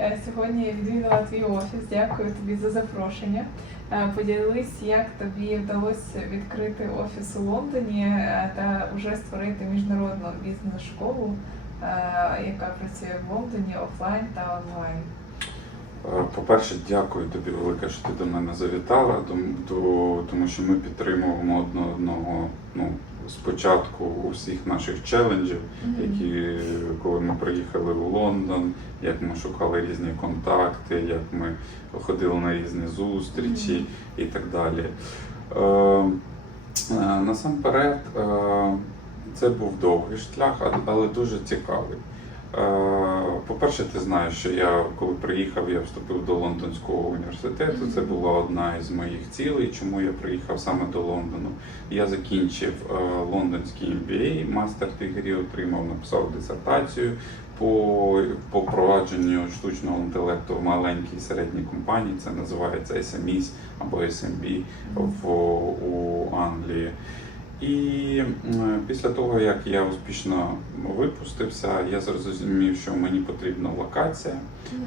Е, Сьогодні я відвідала твій офіс. Дякую тобі за запрошення. Е, Поділись, як тобі вдалося відкрити офіс у Лондоні е, та вже створити міжнародну бізнес-школу, яка працює в Лондоні офлайн та онлайн. По-перше, дякую тобі велике, що ти до мене завітала, тому що ми підтримуємо одне одного ну, спочатку усіх наших челенджів, які коли ми приїхали в Лондон, як ми шукали різні контакти, як ми ходили на різні зустрічі і так далі. Е, е, насамперед, е, це був довгий шлях, але дуже цікавий. Е, По-перше, ти знаєш, що я коли приїхав, я вступив до Лондонського університету. Це була одна із моїх цілей, чому я приїхав саме до Лондону. Я закінчив е, лондонський MBA, мастер дегрі отримав, написав дисертацію по, по провадженню штучного інтелекту в маленькій середній компанії. Це називається SMEs або SMB в у Англії. І після того, як я успішно випустився, я зрозумів, що мені потрібна локація.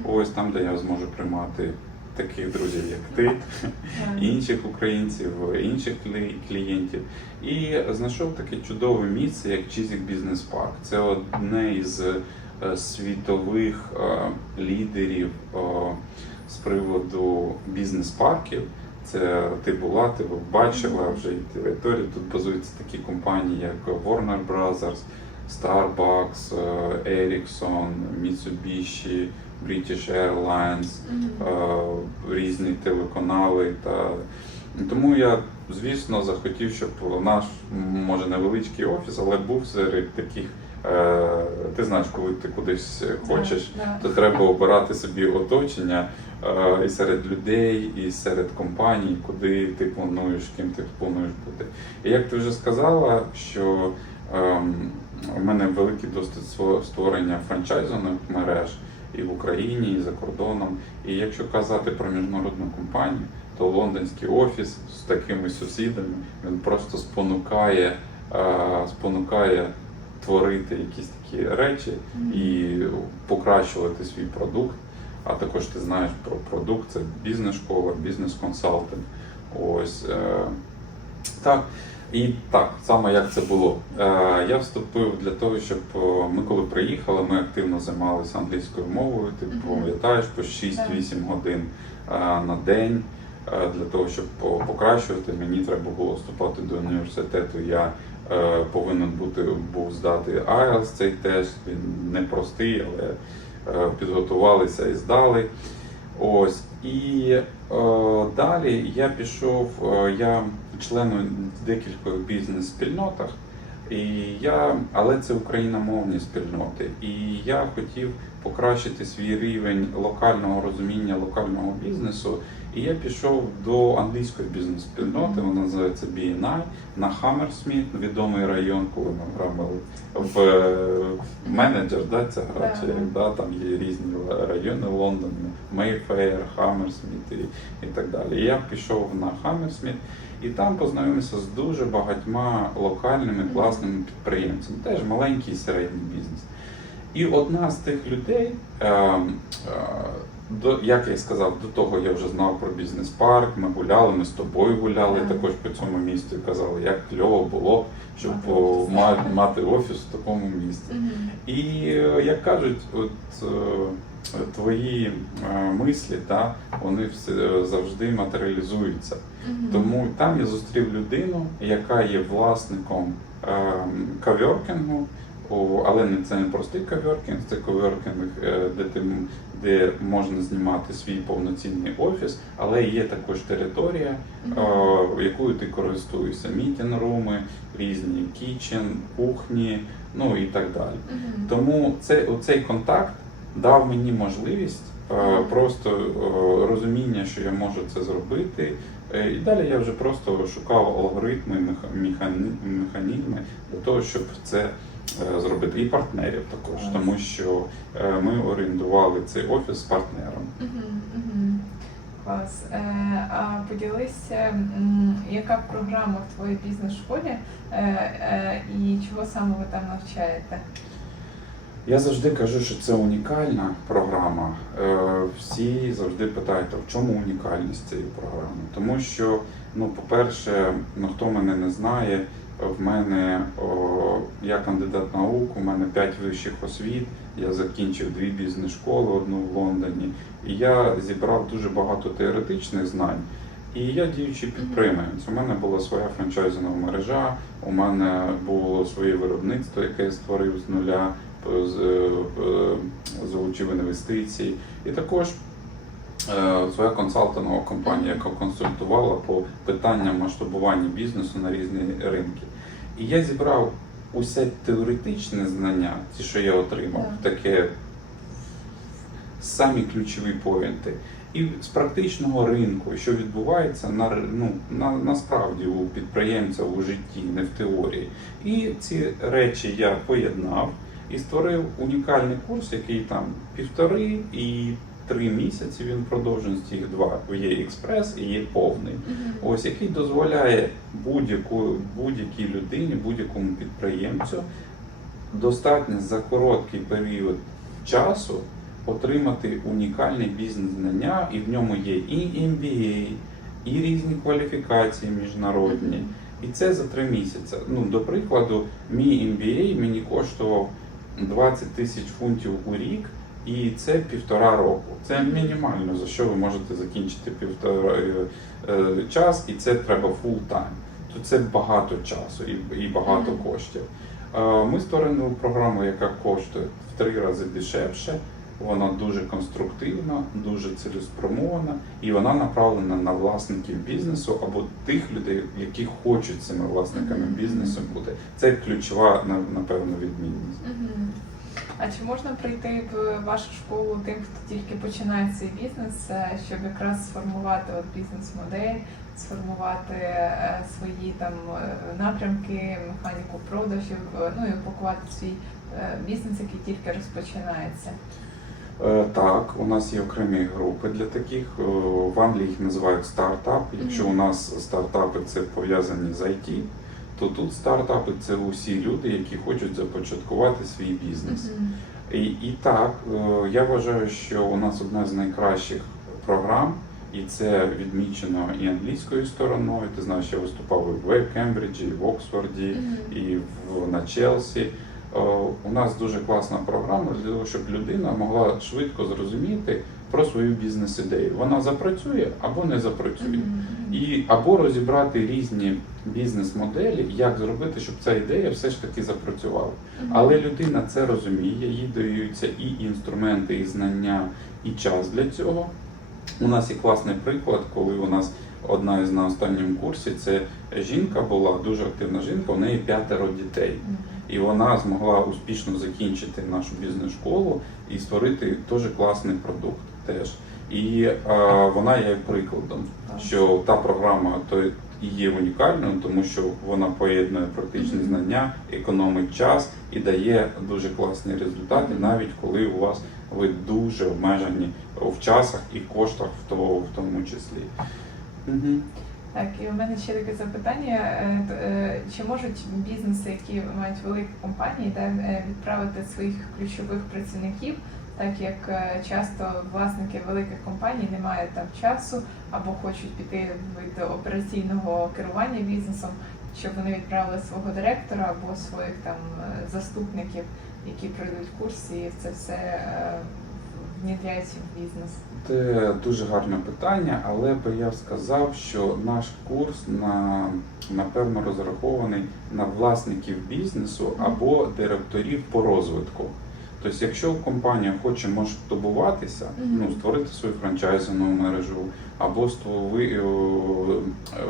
Ось там, де я зможу приймати таких друзів, як ти, інших українців, інших клієнтів. І знайшов таке чудове місце, як Чізік Бізнес Парк. Це одне із е, світових е, лідерів е, з приводу бізнес-парків. Це ти була, ти бачила вже і Еторі. Тут базуються такі компанії, як Warner Brothers, Starbucks, е, Ericsson, Mitsubishi, British Airlines, е, різні телеканали. Та... Тому я, звісно, захотів, щоб наш, може, невеличкий офіс, але був серед таких. Е, Ти знаєш, коли ти кудись хочеш, Да, то треба обирати собі оточення е, і серед людей, і серед компаній, куди ти плануєш, ким ти плануєш бути. І як ти вже сказала, що ем, у мене великий досвід створення франчайзових мереж і в Україні, і за кордоном. І якщо казати про міжнародну компанію, то лондонський офіс з такими сусідами він просто спонукає, е, спонукає творити якісь такі речі і покращувати свій продукт. А також ти знаєш про продукт, це бізнес-школа, бізнес-консалтинг. Ось е, так. І так, саме як це було. Е, я вступив для того, щоб е, ми коли приїхали, ми активно займалися англійською мовою. Ти пам'ятаєш по 6-8 годин на день. Для того, щоб покращувати, мені треба було вступати до університету. Я повинен бути був здати IELTS, цей тест. Він непростий, але е, підготувалися і здали. Ось і е, далі я пішов. Е, я члену декількох бізнес-спільнотах, і я, але це україномовні спільноти. І я хотів покращити свій рівень локального розуміння локального бізнесу. І я пішов до англійської бізнес-спільноти, вона називається BNI, на Хаммерсміт, відомий район, коли ми грали в е, менеджер, да, ця гра, чи да, там є різні райони Лондона, Мейфейр, Хаммерсміт і, і так далі. І я пішов на Хаммерсміт і там познайомився з дуже багатьма локальними класними підприємцями, теж маленький і середній бізнес. І одна з тих людей, е, е, до, як я й сказав, до того я вже знав про бізнес-парк, ми гуляли, ми з тобою гуляли Так. також по цьому місту і казали, як кльово було, щоб Мати мати офіс в такому місті. Мгм. І е, як кажуть, от е, твої е, мислі, та, вони все завжди матеріалізуються. Мгм. Тому там я зустрів людину, яка є власником ем, каверкінгу, але не це не простий каверкінг, це каверкінг, е, де ти де можна знімати свій повноцінний офіс, але є також територія, е, якою ти користуєшся. Мітінг-руми, різні кічен, кухні, ну і так далі. Тому це, цей контакт дав мені можливість просто розуміння, що я можу це зробити. Е, І далі я вже просто шукав алгоритми, меха- механізми для того, щоб це зробити. І партнерів також, тому що е, ми орендували цей офіс з партнером. Клас. Е, а поділися, яка програма в твоїй бізнес-школі е, е, і чого саме ви там навчаєте? Я завжди кажу, що це унікальна програма. Е, Всі завжди питають, а в чому унікальність цієї програми? Тому що, ну, по-перше, ну хто мене не знає, в мене о, я кандидат наук, у мене 5 вищих освіт. Я закінчив дві бізнес-школи, одну в Лондоні, і я зібрав дуже багато теоретичних знань. І я діючий підприємець. У мене була своя франчайзинова мережа, у мене було своє виробництво, яке я створив з нуля, е, залучив інвестиції. І також е, своя консалтингова компанія, яка консультувала по питанням масштабування бізнесу на різні ринки. І я зібрав усе теоретичне знання, ті, що я отримав, Так. таке самі ключові поінти. І з практичного ринку, що відбувається на, ну, на, насправді у підприємця у житті, не в теорії. І ці речі я поєднав і створив унікальний курс, який там півтори і три місяці. Він продовженості їх два. Є експрес і є повний. Ось який дозволяє будь-яку будь-якій людині, будь-якому підприємцю достатньо за короткий період часу отримати унікальні бізнес-знання, і в ньому є і MBA, і різні кваліфікації міжнародні. І це за три місяці. Ну, до прикладу, мій MBA мені коштував 20 тисяч фунтів у рік, і це півтора року. Це мінімально за що ви можете закінчити півтора е, е, час, і це треба full time. То це багато часу і, і багато коштів. Е, Ми створили програму, яка коштує в три рази дешевше. Вона дуже конструктивна, дуже цілеспрямована, і вона направлена на власників бізнесу або тих людей, які хочуть цими власниками бізнесу бути. Це ключова на- напевно відмінність. А чи можна прийти в вашу школу тим, хто тільки починає цей бізнес, е, щоб якраз сформувати от бізнес-модель, сформувати е, свої там е, напрямки, механіку продажів, ну і упакувати свій бізнес, який тільки розпочинається? Так, у нас є окремі групи для таких. В Англії їх називають стартап. Якщо у нас стартапи це пов'язані з IT, то тут стартапи це усі люди, які хочуть започаткувати свій бізнес. І, і так, е, я вважаю, що у нас одна з найкращих програм, і це відмічено і англійською стороною. Ти знаєш, я виступав і в Кембриджі, і в Оксфорді, і в, на Челсі. Е, У нас дуже класна програма для того, щоб людина могла швидко зрозуміти про свою бізнес-ідею. Вона запрацює або не запрацює. І або розібрати різні бізнес-моделі, як зробити, щоб ця ідея все ж таки запрацювала. Але людина це розуміє, їй даються і інструменти, і знання, і час для цього. У нас є класний приклад, коли у нас одна із на останньому курсі це жінка була дуже активна жінка, у неї п'ятеро дітей. І вона змогла успішно закінчити нашу бізнес-школу і створити дуже класний продукт теж. І е, вона є прикладом, що та програма то є унікальною, тому що вона поєднує практичні знання, економить час і дає дуже класні результати, навіть коли у вас ви дуже обмежені в часах і коштах в тому, в тому числі. Угу. Так, і у мене ще таке запитання: Е, е, чи можуть бізнеси, які мають великі компанії, да, е, відправити своїх ключових працівників, так як е, часто власники великих компаній не мають там часу або хочуть піти від операційного керування бізнесом, щоб вони відправили свого директора або своїх там заступників, які пройдуть курс і це все внідряється в бізнес. Це дуже гарне питання, але би я сказав, що наш курс на напевно розрахований на власників бізнесу або директорів по розвитку. Тобто, якщо компанія хоче масштабуватися, Мгм. ну створити свою франчайзингову мережу, або е,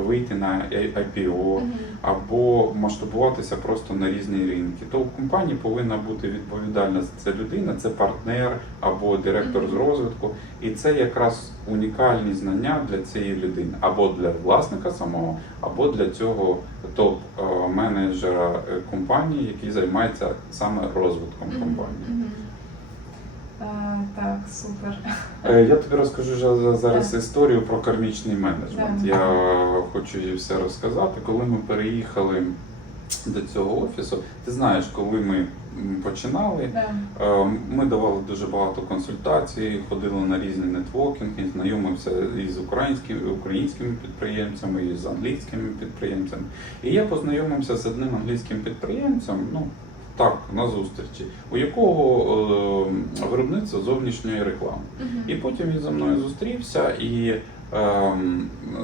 вийти на IPO, Мгм. або масштабуватися просто на різні ринки, то у компанії повинна бути відповідальна за це людина, це партнер або директор з розвитку, і це якраз унікальні знання для цієї людини, або для власника самого, або для цього топ-менеджера е, компанії, який займається саме розвитком компанії. Мгм. А, так, супер. Е, Я тобі розкажу зараз історію про кармічний менеджмент. Так. Я хочу їй все розказати. Коли ми переїхали до цього офісу. Ти знаєш, коли ми починали, Да. Е, Ми давали дуже багато консультацій, ходили на різні нетворкінги, знайомився із українськими, українськими підприємцями, і з англійськими підприємцями. І я познайомився з одним англійським підприємцем, ну так, на зустрічі, у якого е, виробництво зовнішньої реклами. Мгм. І потім він зі мною зустрівся і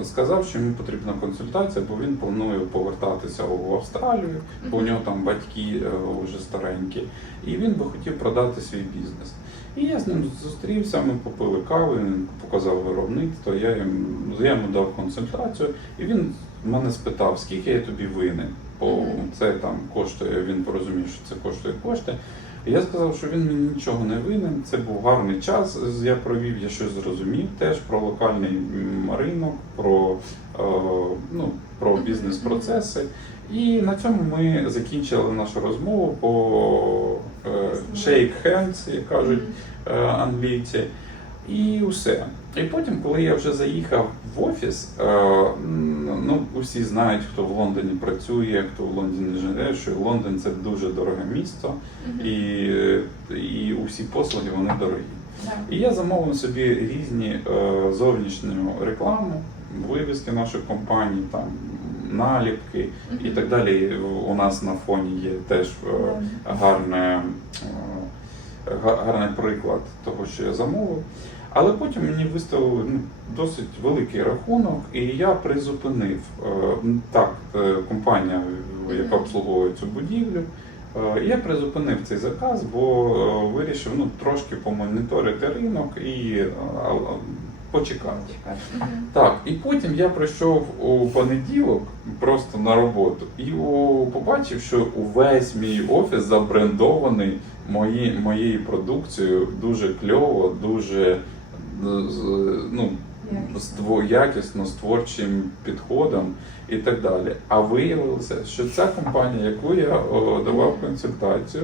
сказав, що йому потрібна консультація, бо він планує повертатися в Австралію, бо у нього там батьки е, вже старенькі, і він би хотів продати свій бізнес. І я з ним зустрівся, ми попили каву, він показав виробництво, я йому дав консультацію, і він мене спитав, скільки я тобі винен. Бо це там коштує, він порозумів, що це коштує кошти. І я сказав, що він мені нічого не винен. Це був гарний час. Я провів, я щось зрозумів теж про локальний ринок, про, е, ну, про бізнес-процеси. І на цьому ми закінчили нашу розмову по е, shake hands, як кажуть е, англійці. І все. І потім, коли я вже заїхав в офіс, е, ну усі знають, хто в Лондоні працює, хто в Лондоні живе, що Лондон це дуже дороге місто, і, і усі послуги вони дорогі. І я замовив собі різні е, зовнішню рекламу, вивіски нашої компанії, там наліпки і так далі. У нас на фоні є теж е, гарне, гарний приклад того, що я замовив. Але потім мені виставили ну, досить великий рахунок, і я призупинив е, так, е, компанія, яка обслуговує цю будівлю. е, Я призупинив цей заказ, бо вирішив ну, трошки помоніторити ринок і почекати. Так, і потім я прийшов у понеділок просто на роботу і побачив, що увесь мій офіс забрендований мої, моєю продукцією. Дуже кльово, дуже ну, з тво- якісно, з творчим підходом і так далі. А виявилося, що ця компанія, яку я давав консультацію,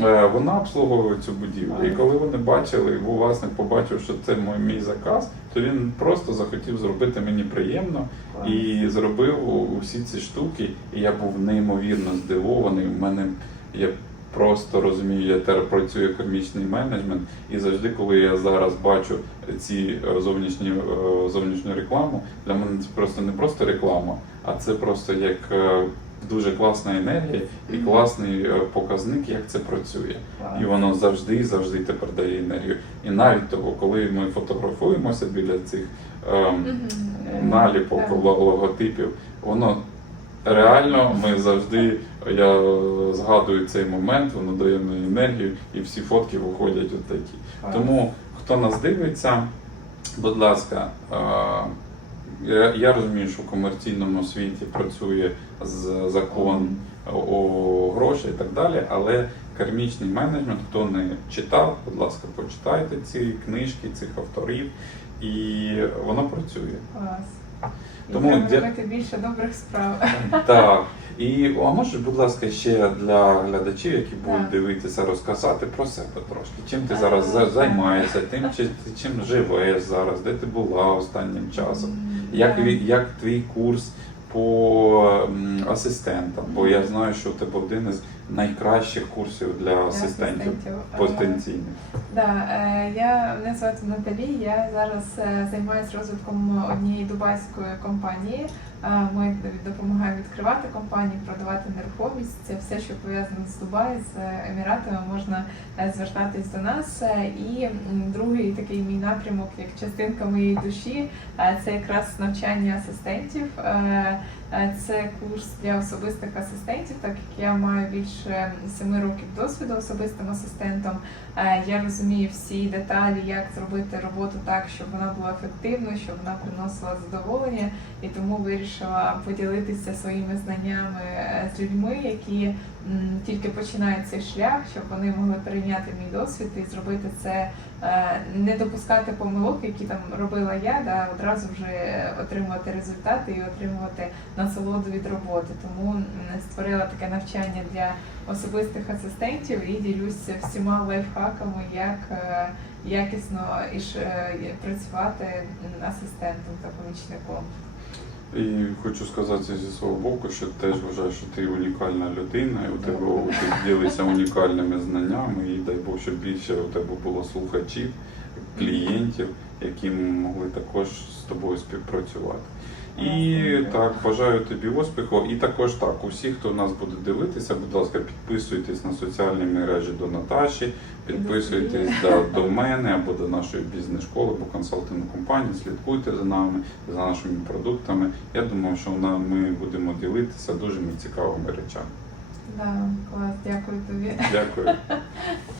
е, вона обслуговує цю будівлю. І коли вони бачили, бо власник побачив, що це мій, мій заказ, то він просто захотів зробити мені приємно і зробив усі ці штуки. І я був неймовірно здивований. У мене я просто розумію, я тепер працюю комічний менеджмент, і завжди, коли я зараз бачу ці е, зовнішні е, зовнішню рекламу, для мене це просто не просто реклама, а це просто як е, дуже класна енергія і класний показник, як це працює. І воно завжди, завжди тепер дає енергію. І навіть того, коли ми фотографуємося біля цих ем, наліпок, логотипів, воно реально ми завжди. Я згадую цей момент, воно дає мені енергію, і всі фотки виходять от такі. Тому хто нас дивиться, будь ласка, я, розумію, що в комерційному світі працює з закон о гроші і так далі, але кармічний менеджмент, хто не читав, будь ласка, почитайте ці книжки, цих авторів, і воно працює. Тому треба дя- робити більше добрих справ. Так. І а можеш, будь ласка, ще для глядачів, які будуть Так. дивитися, розказати про себе трошки. Чим ти зараз за- займаєшся, тим чи ти чим живеш зараз, де ти була останнім часом? Як, ві- як твій курс по м, асистентам? Бо я знаю, що у тебе один із найкращих курсів для асистентів потенційних. Да, е, я мене звати Наталі. Я зараз е, займаюся розвитком однієї дубайської компанії. Е, Ми допомагаємо відкривати компанії, продавати нерухомість. Це все, що пов'язано з Дубаї, з Еміратами, можна звертатись до нас. І другий такий мій напрямок, як частинка моєї душі, це якраз навчання асистентів. Це курс для особистих асистентів, так як я маю більше семи років досвіду особистим асистентом. Е, Я розумію всі деталі, як зробити роботу так, щоб вона була ефективною, щоб вона приносила задоволення, і тому вирішила поділитися своїми знаннями е, з людьми, які тільки починають цей шлях, щоб вони могли перейняти мій досвід і зробити це, е, не допускати помилок, які там робила я, да, одразу вже отримувати результати і отримувати насолоду від роботи. Тому створила таке навчання для особистих асистентів і ділюся всіма лайфхаками, як е, якісно і е, працювати асистентом та помічником. І хочу сказати зі свого боку, що теж вважаю, що ти унікальна людина, і у тебе ти ділишся унікальними знаннями, і дай Бог, щоб більше у тебе було слухачів, клієнтів, які могли також з тобою співпрацювати. І так, бажаю тобі успіху. І також так, усі, хто нас буде дивитися, будь ласка, підписуйтесь на соціальні мережі до Наташі, підписуйтесь до, до мене або до нашої бізнес-школи, або консалтинг компанії, слідкуйте за нами, за нашими продуктами. Я думаю, що вона- ми будемо ділитися дуже цікавими речами. Да, клас, дякую тобі. Дякую.